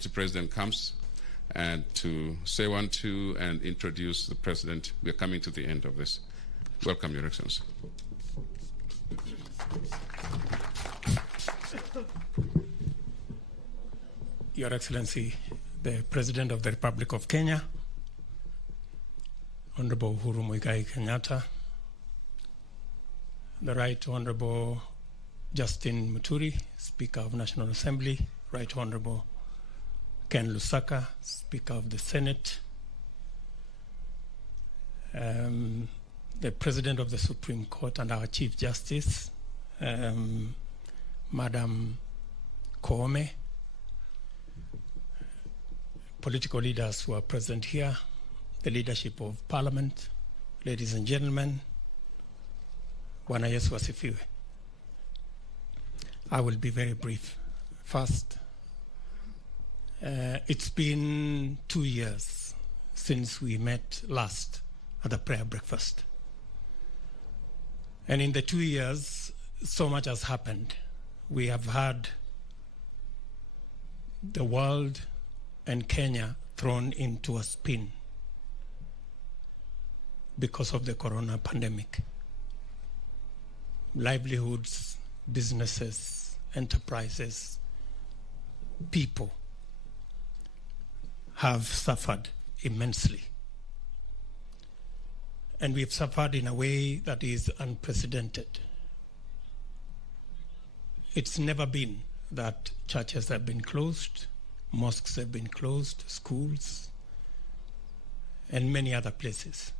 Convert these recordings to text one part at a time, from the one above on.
The President comes and to say 1, 2 and introduce the President. We are coming to the end of this. Welcome, Your Excellency. Your Excellency, the President of the Republic of Kenya, Honorable UHURU Kenyatta, the Right Honorable Justin Muturi, Speaker of National Assembly, Right Honorable Ken Lusaka, Speaker of the Senate, the President of the Supreme Court and our Chief Justice, Madam Koome, political leaders who are present here, the leadership of Parliament, ladies and gentlemen, Bwana Yesu asifiwe. I will be very brief. First, it's been 2 years since we met last at the prayer breakfast. And in the 2 years, so much has happened. We have had the world and Kenya thrown into a spin because of the corona pandemic. Livelihoods, businesses, enterprises, people have suffered immensely. And we've suffered in a way that is unprecedented. It's never been that churches have been closed, mosques have been closed, schools, and many other places.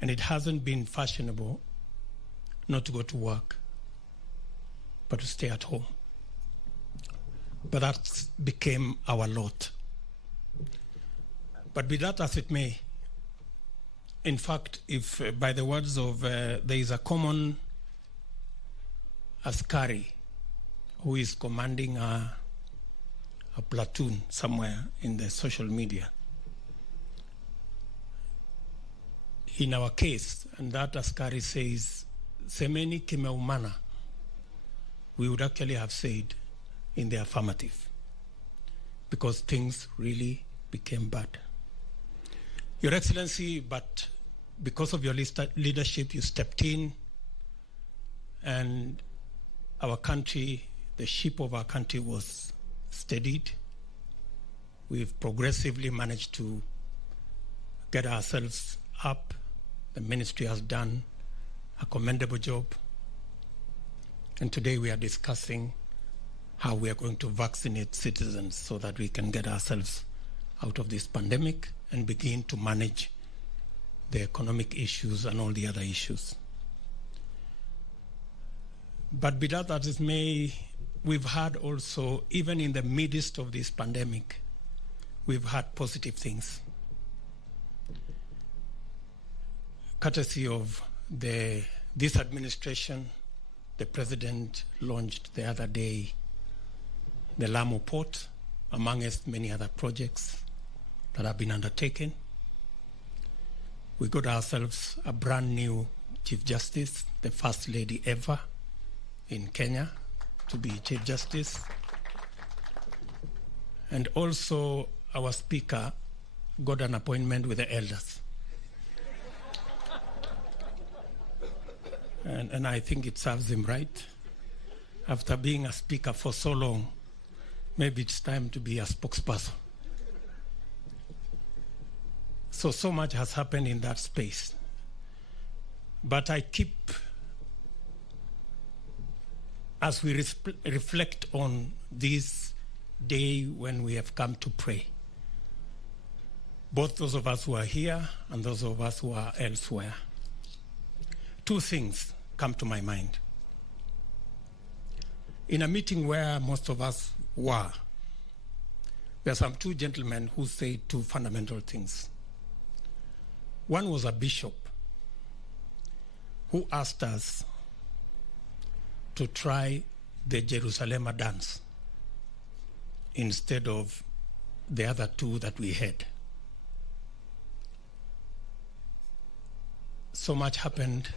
And it hasn't been fashionable not to go to work, but to stay at home. But that became our lot. But be that as it may, in fact, if by the words of, there is a common askari who is commanding a platoon somewhere in the social media. In our case, and that askari says, semeni kimeumana, we would actually have said in the affirmative, because things really became bad. Your Excellency, but because of your leadership, you stepped in, and our country, the ship of our country was steadied. We've progressively managed to get ourselves up. The ministry has done a commendable job. And today we are discussing how we are going to vaccinate citizens so that we can get ourselves out of this pandemic and begin to manage the economic issues and all the other issues. But be that as it may, we've had also, even in the midst of this pandemic, we've had positive things. Courtesy of this administration, the President launched the other day the Lamu Port, amongst many other projects that have been undertaken. We got ourselves a brand new Chief Justice, the first lady ever in Kenya to be Chief Justice. And also our Speaker got an appointment with the elders. And I think it serves him right. After being a speaker for so long, maybe it's time to be a spokesperson. So much has happened in that space. But I keep, as we reflect on this day when we have come to pray, both those of us who are here and those of us who are elsewhere, two things come to my mind. In a meeting where most of us were, there are some two gentlemen who said two fundamental things. One was a bishop who asked us to try the Jerusalem dance instead of the other two that we had. So much happened,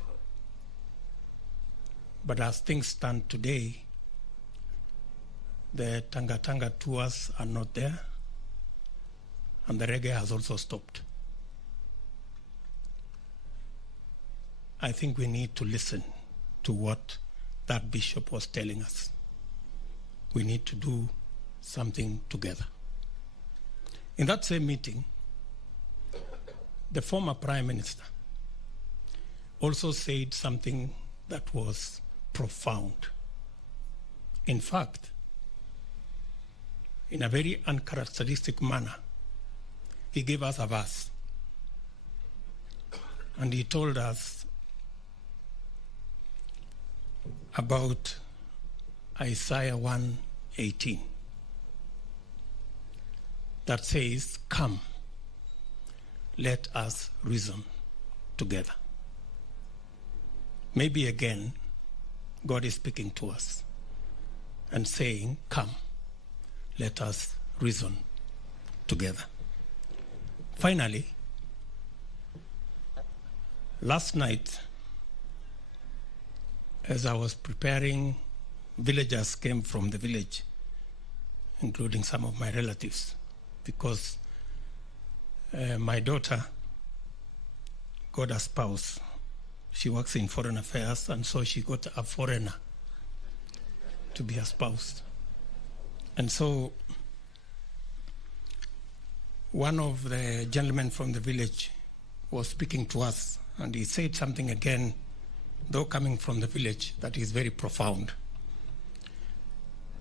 but as things stand today, The Tanga Tanga tours are not there, and the reggae has also stopped. I think we need to listen to what that bishop was telling us. We need to do something together. In that same meeting, the former Prime Minister also said something that was profound. In fact, in a very uncharacteristic manner, he gave us a verse. And he told us about Isaiah 1:18 that says, "Come, let us reason together." Maybe again, God is speaking to us and saying, "Come, let us reason together." Finally, last night, as I was preparing, villagers came from the village, including some of my relatives, because my daughter got a spouse. She works in foreign affairs, and so she got a foreigner to be her spouse. And so one of the gentlemen from the village was speaking to us, and he said something again, though coming from the village, that is very profound.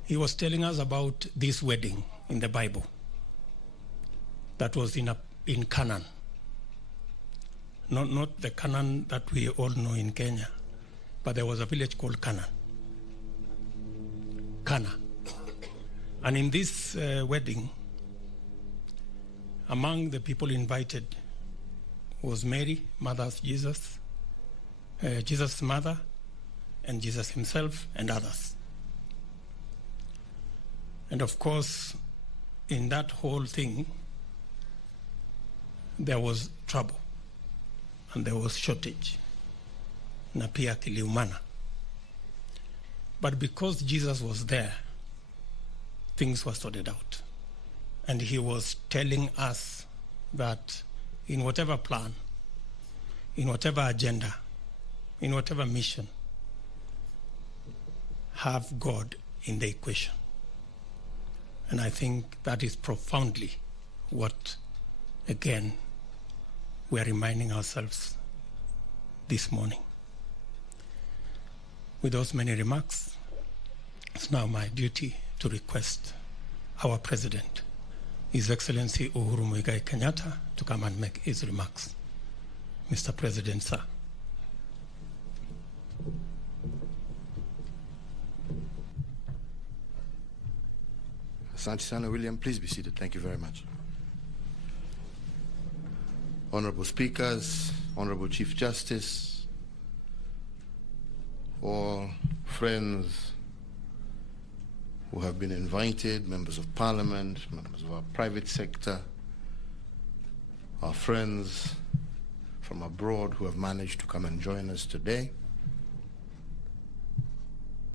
He was telling us about this wedding in the Bible that was in Canaan. Not the Canaan that we all know in Kenya, but there was a village called Cana. And in this wedding, among the people invited was Mary, mother of Jesus, Jesus' mother, and Jesus himself, and others. And of course, in that whole thing, there was trouble, and there was shortage, na pia kiliumana. But because Jesus was there, things were sorted out. And he was telling us that in whatever plan, in whatever agenda, in whatever mission, have God in the equation. And I think that is profoundly what, again, we are reminding ourselves this morning. With those many remarks, it's now my duty to request our President, His Excellency UHURU Muigai Kenyatta, to come and make his remarks. Mr. President, sir. Asante sana, William. Please be seated. Thank you very much. Honorable Speakers, Honorable Chief Justice, all friends who have been invited, members of Parliament, members of our private sector, our friends from abroad who have managed to come and join us today.